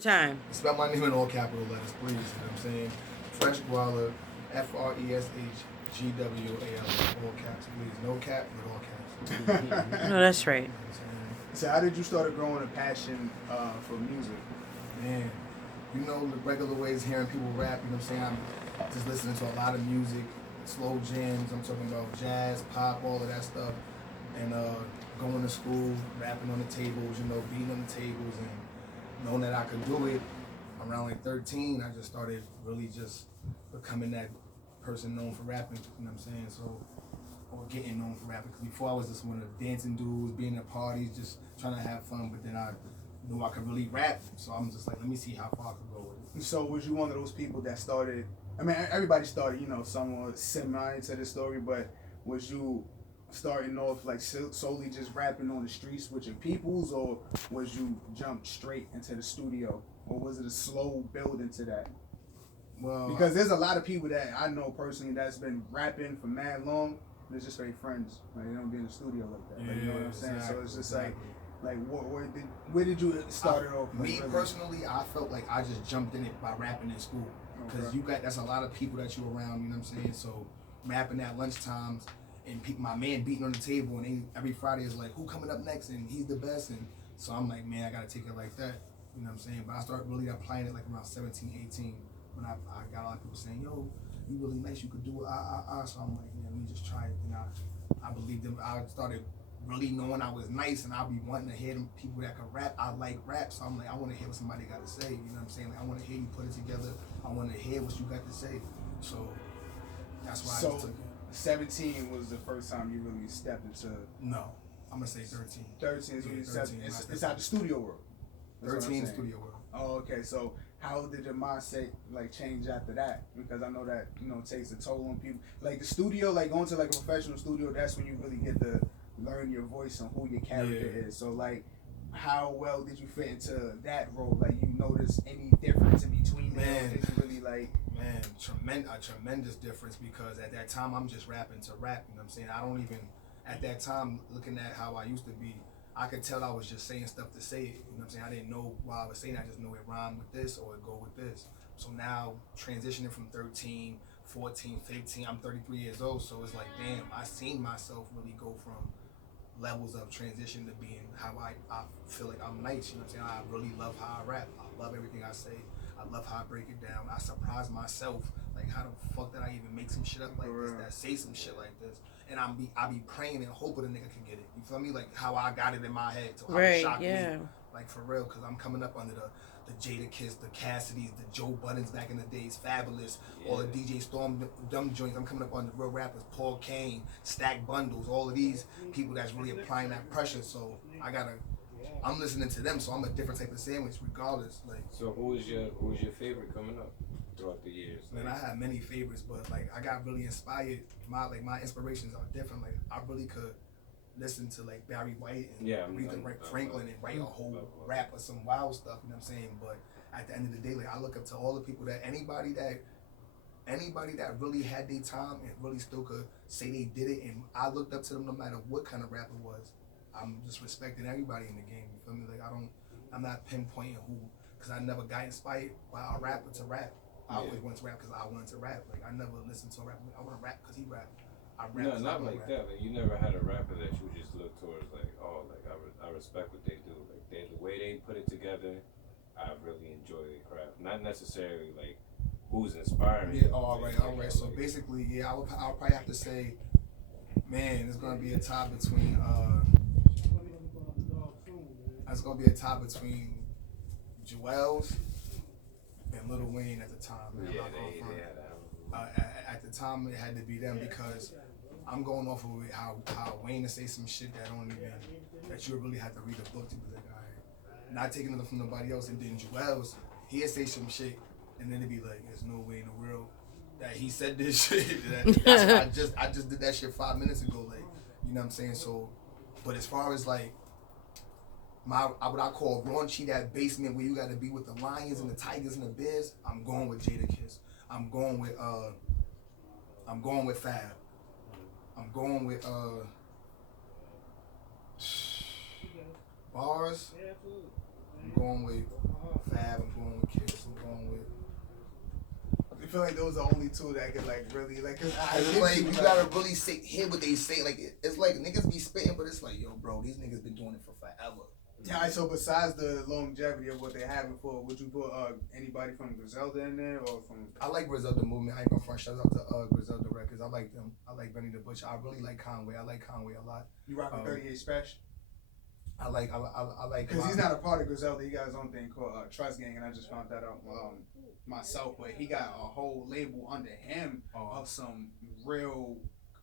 Time. Spell my name in all capital letters, please. You know what I'm saying? Fresh Gwala, FRESHGWAL, all caps, please. No cap, but all caps. No, that's right. You know what I'm saying? So how did you start growing a passion for music? Man, you know the regular ways hearing people rap, you know what I'm saying? I'm just listening to a lot of music, slow jams, I'm talking about jazz, pop, all of that stuff. And going to school, rapping on the tables, you know, beating on the tables, and knowing that I could do it. Around like 13, I just started really just becoming that person known for rapping, you know what I'm saying? So, or getting known for rapping. Because before I was just one of the dancing dudes, being at parties, just trying to have fun, but then I knew I could really rap. So I'm just like, let me see how far I could go with it. So was you one of those people that started, I mean, everybody started, you know, somewhat semi into the story, but was you starting off like solely just rapping on the streets with your peoples, or was you jumped straight into the studio, or was it a slow build into that? Well, Because there's a lot of people that I know personally that's been rapping for mad long. They're just very friends. Like, they don't be in the studio like that. Yeah, like, you know what I'm saying? exactly, So it's just exactly. like where did you start it off? Like, Me really? personally, I felt like I just jumped in it by rapping in school. Because Okay. that's a lot of people that you around, you know what I'm saying? So rapping at lunchtimes, and my man beating on the table, and every Friday is like, who coming up next? And he's the best. And so I'm like, man, I gotta take it like that. You know what I'm saying? But I started really applying it like around 17, 18, when I got a lot of people saying, yo, you really nice, you could do it, So I'm like, man, let me just try it. And I believed them. I started really knowing I was nice, and I'll be wanting to hear them people that can rap. I like rap, so I'm like, I want to hear what somebody got to say. You know what I'm saying? Like, I want to hear you put it together. I want to hear what you got to say. So that's why I just took it. 17 was the first time you really stepped into. No, I'm gonna say 13. 13 is when you stepped. 13, It's out the studio world. That's what I'm 13 saying. studio world. Oh, okay. So how did your mindset like change after that? Because I know that, you know, it takes a toll on people. Like the studio, like going to like a professional studio, that's when you really get to learn your voice and who your character is. So like, how well did you fit into that role? Like, you notice any difference in between them? Man. Did you really like? Man, a tremendous difference, because at that time I'm just rapping to rap, you know what I'm saying? I don't even, at that time, looking at how I used to be, I could tell I was just saying stuff to say it, you know what I'm saying? I didn't know why I was saying it, I just know it rhymed with this or it go with this. So now, transitioning from 13, 14, 15, I'm 33 years old, so it's like, damn, I seen myself really go from levels of transition to being how I feel like I'm nice, you know what I'm saying? I really love how I rap, I love everything I say. I love how I break it down. I surprise myself. Like, how the fuck did I even make some shit up like this? That say some shit like this? And I be praying and hoping a nigga can get it. You feel me? Like how I got it in my head. So how it shocked me. Like, for real, because I'm coming up under the Jada Kiss, the Cassidys, the Joe Buttons back in the days, Fabulous, all the DJ Storm, dumb joints. I'm coming up on the real rappers, Paul Kane, Stack Bundles, all of these people that's really applying that pressure. So I'm listening to them, so I'm a different type of sandwich regardless. Like, so who was your favorite coming up throughout the years? Man, I had many favorites, but like I got really inspired. My inspirations are different. Like, I really could listen to like Barry White and Aretha Franklin and write a whole rap of some wild stuff. You know what I'm saying? But at the end of the day, like, I look up to all the people that anybody that really had their time and really still could say they did it, and I looked up to them no matter what kind of rap it was. I'm just respecting everybody in the game. You feel me? Like, I'm not pinpointing who, because I never got inspired by a rapper to rap. I always wanted to rap because I wanted to rap. Like, I never listened to a rapper. I want to rap because he rap. I rap. No, not like that. Like, you never had a rapper that you just look towards like, oh, like I respect what they do. Like, the way they put it together, I really enjoy their craft. Not necessarily like who's inspiring. Yeah. Oh, all right. So basically, yeah, I'll probably have to say, man, it's gonna be a tie between It's gonna be a tie between Jewels and Lil Wayne at the time. Man. Yeah, they had at the time, it had to be them, because I'm going off of how Wayne to say some shit that you really have to read a book to be like, all right, not taking it from nobody else. And then Jewels, he'd say some shit, and then it'd be like, there's no way in the world that he said this shit. I just did that shit 5 minutes ago, like, you know what I'm saying? So, but as far as like what I call raunchy, that basement where you got to be with the lions and the tigers and the bears, I'm going with Jada Kiss. I'm going with Fab. I'm going with Bars. I'm going with Fab. I'm feel like those are the only two that could like really like. Cause It's like you gotta really hear what they say. Like it's like niggas be spitting, but it's like, yo, bro, these niggas been doing it for forever. Yeah, so besides the longevity of what they have before, would you put anybody from Griselda in there or from? I like Griselda movement. I ain't gonna front. Shout out to Griselda Records. I like them. I like Benny the Butcher. I really like Conway. I like Conway a lot. You rock with 38 Special? I like Because he's not a part of Griselda. He got his own thing called Trust Gang, and I just found that out myself. But he got a whole label under him of some real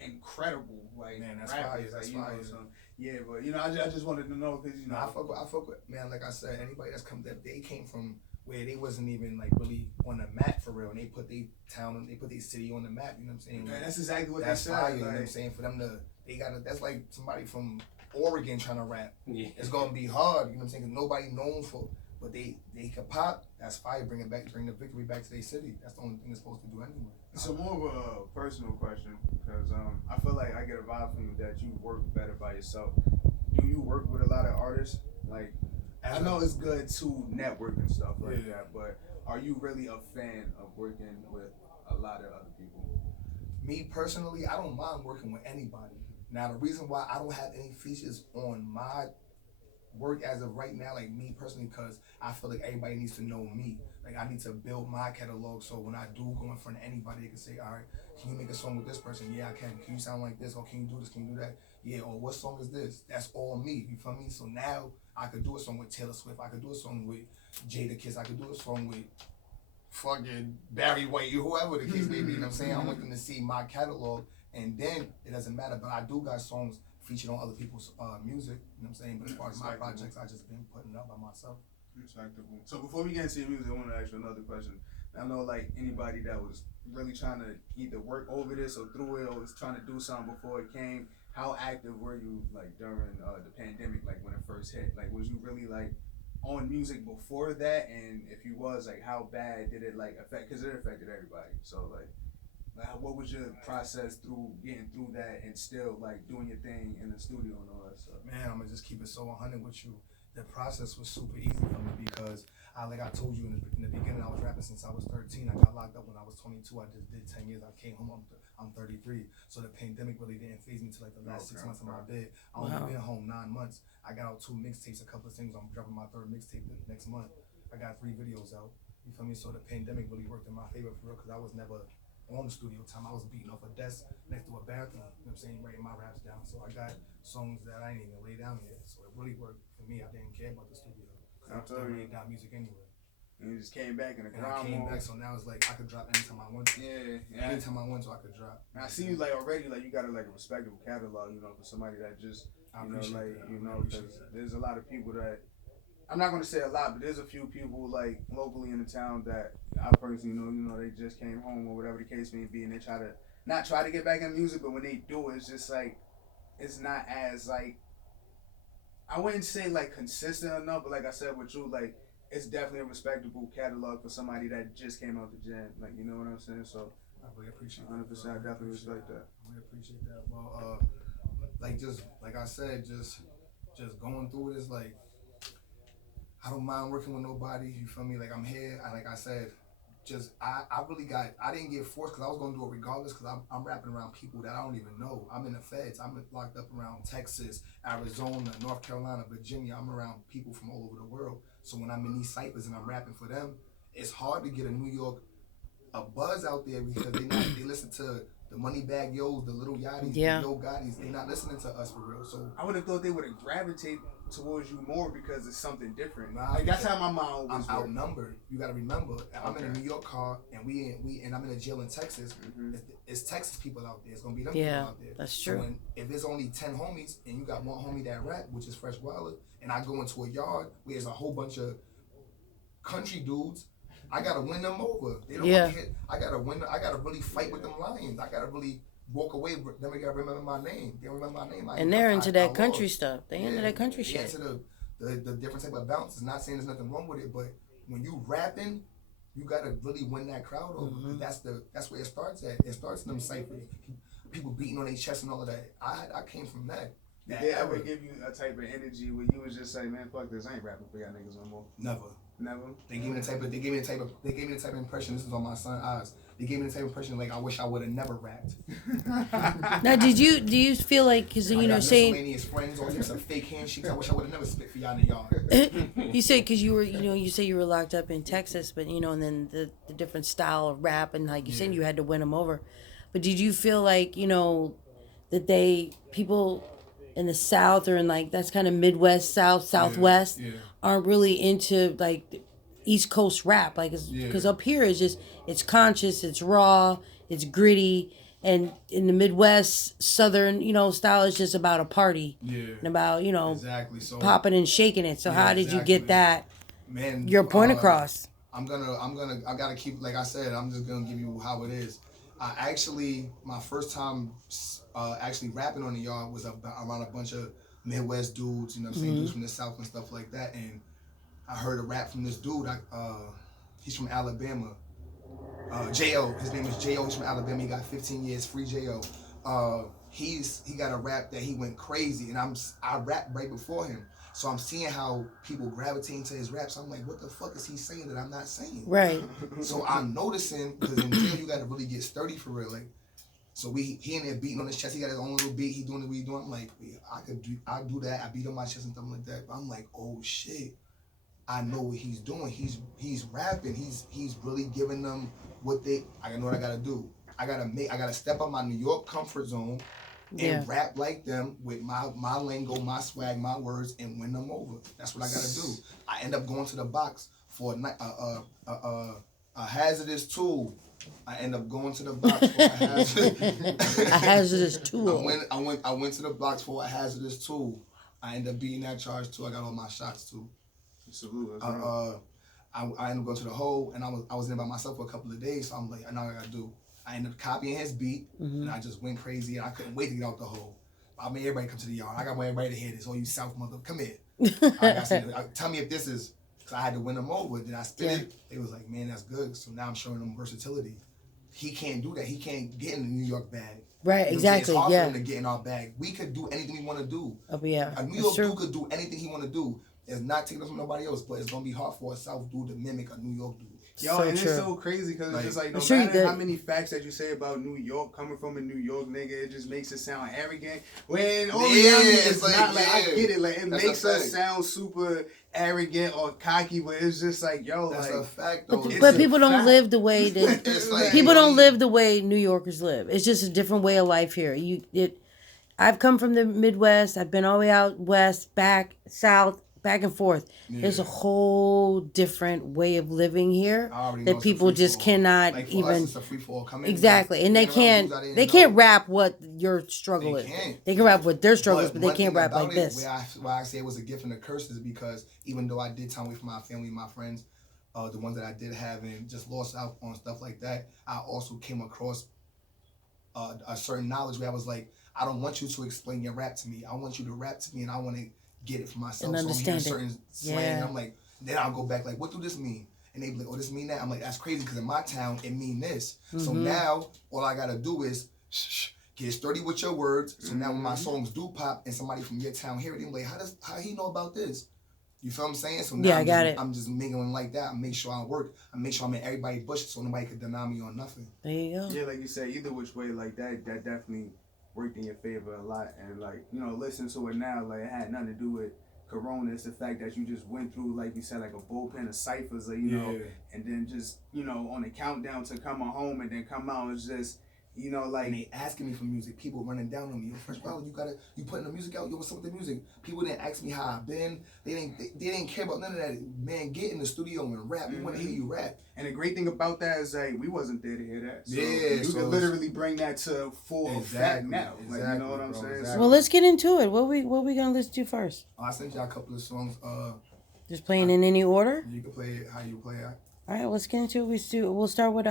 incredible like man, that's rappers. fire. That's like, fire. Yeah, but I just wanted to know because I fuck with man. Like I said, anybody that's come that they came from where they wasn't even like really on the map for real, and they put their town, they put their city on the map. You know what I'm saying? Yeah, that's exactly what that's they said. fire. Like, you know what I'm saying? For them to, they gotta. That's like somebody from Oregon trying to rap. Yeah. It's gonna be hard. You know what I'm saying? 'Cause nobody known for, but they can pop. That's fire. Bring the victory back to their city. That's the only thing they're supposed to do anyway. So more of a personal question because I feel like I get a vibe from you that you work better by yourself. Do you work with a lot of artists? Like, I know it's good to network and stuff like that, but are you really a fan of working with a lot of other people? Me personally, I don't mind working with anybody. Now, the reason why I don't have any features on my work as of right now, like me personally, because I feel like everybody needs to know me. Like, I need to build my catalog so when I do go in front of anybody, they can say, all right, can you make a song with this person? Yeah, I can. Can you sound like this? Or can you do this? Can you do that? Yeah, or what song is this? That's all me. You feel me? So now I could do a song with Taylor Swift. I could do a song with Jada Kiss. I could do a song with fucking Barry White, whoever the case may be. You know what I'm saying? I want them to see my catalog, and then it doesn't matter. But I do got songs featured on other people's music. You know what I'm saying? But as far as my projects, I just been putting up by myself. Respectable. So before we get into your music, I want to ask you another question. I know like anybody that was really trying to either work over this or through it or was trying to do something before it came, how active were you like during the pandemic, like when it first hit? Like was you really like on music before that? And if you was, like how bad did it like affect, because it affected everybody. So like what was your process through getting through that and still like doing your thing in the studio and all that stuff? Man, I'm gonna just keep it so 100 with you. The process was super easy for me because, like I told you in the beginning, I was rapping since I was 13. I got locked up when I was 22. I just did 10 years. I came home. I'm 33. So the pandemic really didn't phase me till like the last 6 months of my bed. I only been home 9 months. I got out 2 mixtapes, a couple of things. I'm dropping my 3rd mixtape next month. I got 3 videos out. You feel me? So the pandemic really worked in my favor for real because I was never on the studio time. I was beating off a desk next to a bathroom. You know what I'm saying? Writing my raps down. So I got songs that I didn't even lay down yet. So it really worked for me. I didn't care about the studio. I was still laying down music anyway. And you just came back in the ground. I came back, so now it's like I could drop anytime I want to. Yeah. Anytime I want to, I could drop. And I see you like already, like you got a respectable catalog, you know, for somebody that just, because there's a lot of people that, I'm not gonna say a lot, but there's a few people like locally in the town that I personally know, they just came home or whatever the case may be, and they not try to get back in music, but when they do, it's just like, it's not as like, I wouldn't say like consistent enough, but like I said with you, like it's definitely a respectable catalog for somebody that just came out the gym, like you know what I'm saying. So I really appreciate 100%. I definitely respect that. I really appreciate that. Well, like I said, just going through this, like I don't mind working with nobody. You feel me? Like I'm here. Like I said, I didn't get forced because I was gonna do it regardless because I'm rapping around people that I don't even know. I'm in the feds. I'm locked up around Texas, Arizona, North Carolina, Virginia. I'm around people from all over the world. So when I'm in these ciphers and I'm rapping for them, it's hard to get a New York a buzz out there because they listen to the Moneybag Yo's, the Little Yachties, the Yo Gottis. They're not listening to us for real. So I would have thought they would have gravitated towards you more because it's something different. Like that's how my mind always I'm works. Outnumbered. You got to remember, I'm in a New York car and and I'm in a jail in Texas. It's Texas people out there. It's gonna be them people out there. That's true. So if there's only 10 homies and you got one homie that rap, which is Fresh Gwala, and I go into a yard where there's a whole bunch of country dudes, I gotta win them over. They don't want to hit. I gotta win. I gotta really fight with them lions. I gotta really walk away. Then they gotta remember my name. They remember my name. And they're into that country stuff. They into that country shit. Into the different type of bounces. Not saying there's nothing wrong with it, but when you rapping, you gotta really win that crowd over. That's where it starts at. It starts in them ciphers. People beating on their chest and all of that. I came from that. Did they ever give you a type of energy where you was just say, man, fuck this, I ain't rapping for y'all niggas no more? Never. Never. They gave me the type of impression. This is on my son's eyes. They gave me the type of impression like I wish I would have never rapped. Now, do you feel like, because I got saying miscellaneous friends, all types of fake handshakes. I wish I would have never spit for y'all in the yard. you say because you were you say you were locked up in Texas, but and then the different style of rap and like you said you had to win them over. But did you feel like that people in the South or in like that's kind of Midwest, South, Southwest aren't really into like East Coast rap, like because up here it's conscious, it's raw, it's gritty, and in the Midwest Southern style is just about a party and about exactly. So, popping and shaking it. So how did you get that your point across? I gotta keep, like I said, I'm just gonna give you how it is. My first time actually rapping on the yard was around a bunch of Midwest dudes, dudes from the South and stuff like that, and I heard a rap from this dude. He's from Alabama. J.O. His name is J.O. He's from Alabama. He got 15 years, free J.O. He got a rap that he went crazy, and I rapped right before him. So I'm seeing how people gravitating to his raps. I'm like, what the fuck is he saying that I'm not saying? Right. So I'm noticing, because in jail you got to really get sturdy for real. Like, so he in there beating on his chest. He got his own little beat. He doing what he doing. I'm like, I do that. I beat on my chest and stuff like that. But I'm like, oh shit. I know what he's doing. He's rapping. He's really giving them I know what I gotta do. I gotta step up my New York comfort zone and rap like them with my lingo, my swag, my words, and win them over. That's what I gotta do. I end up going to the box for a hazardous tool. I end up going to the box for a hazardous tool. I went to the box for a hazardous tool. I end up beating that charge too. I got all my shots too. Salute. I ended up going to the hole, and I was in by myself for a couple of days. So I'm like, I know what I gotta do. I ended up copying his beat, and I just went crazy, and I couldn't wait to get out the hole. I made everybody come to the yard. I got everybody to hear this. Oh, you South mother, come here. Tell me if this is, because I had to win them over. Then I spit it. They was like, man, that's good. So now I'm showing them versatility. He can't do that. He can't get in the New York bag. Right, exactly. It's hard for him to get in our bag. We could do anything we want to do. Oh, yeah. A New York dude could do anything he want to do. It's not taking us from nobody else, but it's gonna be hard for a South dude to mimic a New York dude. Yo, and it's so crazy because it's just like, no matter how many facts that you say about New York, coming from a New York nigga, it just makes it sound arrogant. When all reality it's not like, I get it, like it makes us sound super arrogant or cocky, but it's just like, yo, that's like a fact though. But people don't live the way that people don't live the way New Yorkers live. It's just a different way of life here. I've come from the Midwest. I've been all the way out west, back south. Back and forth. Yeah. There's a whole different way of living here that people just cannot like even. Us, exactly, and they can't rap what your struggle is. They can rap what their struggles, but they can't rap like this. Why I say it was a gift and a curse is because even though I did time away from my family, my friends, the ones that I did have and just lost out on stuff like that, I also came across a certain knowledge where I was like, I don't want you to explain your rap to me. I want you to rap to me, and I want to get it for myself. And understand so I'm hearing certain slang. I'm like, then I'll go back like, what do this mean? And they be like, oh, this mean that? I'm like, that's crazy because in my town it mean this. So now all I gotta do is get sturdy with your words. So now when my songs do pop and somebody from your town hear it, they be like, how he know about this? You feel what I'm saying? So now I'm just mingling like that. I make sure I work. I make sure I'm in everybody's bushes so nobody can deny me on nothing. There you go. Yeah, like you said, either which way, like that definitely worked in your favor a lot. And like, listen to it now, like it had nothing to do with Corona. It's the fact that you just went through, like you said, like a bullpen of ciphers, and then just, on the countdown to coming home and then come out, it's just, like. And they asking me for music. People running down on me. Yo, Fresh Brother, you putting the music out? Yo, what's up with the music? People didn't ask me how I've been. They didn't care about none of that. Man, get in the studio and rap. We want to hear you rap. And the great thing about that is, like, we wasn't there to hear that. So you can literally bring that to full effect now. Like, you know what I'm saying? Exactly. Well, let's get into it. What we gonna listen to first? I sent y'all a couple of songs. Just playing in any order? You can play it how you play it. All right, let's get into it. We'll start with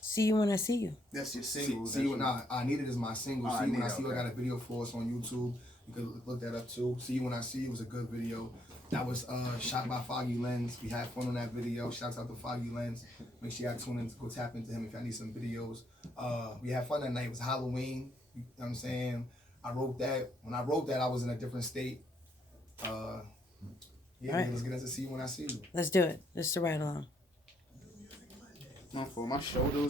"See You When I See You." That's your single. I Need It is my single. See You When I See You. I got a video for us on YouTube. You can look that up too. See You When I See You was a good video. That was shot by Foggy Lens. We had fun on that video. Shouts out to Foggy Lens. Make sure y'all tune in to go tap into him if y'all need some videos. We had fun that night. It was Halloween. You know what I'm saying? I wrote that. When I wrote that, I was in a different state. Yeah, All right. man, let's get us to see you when I see you. Let's do it. Let's the ride along. My shoulders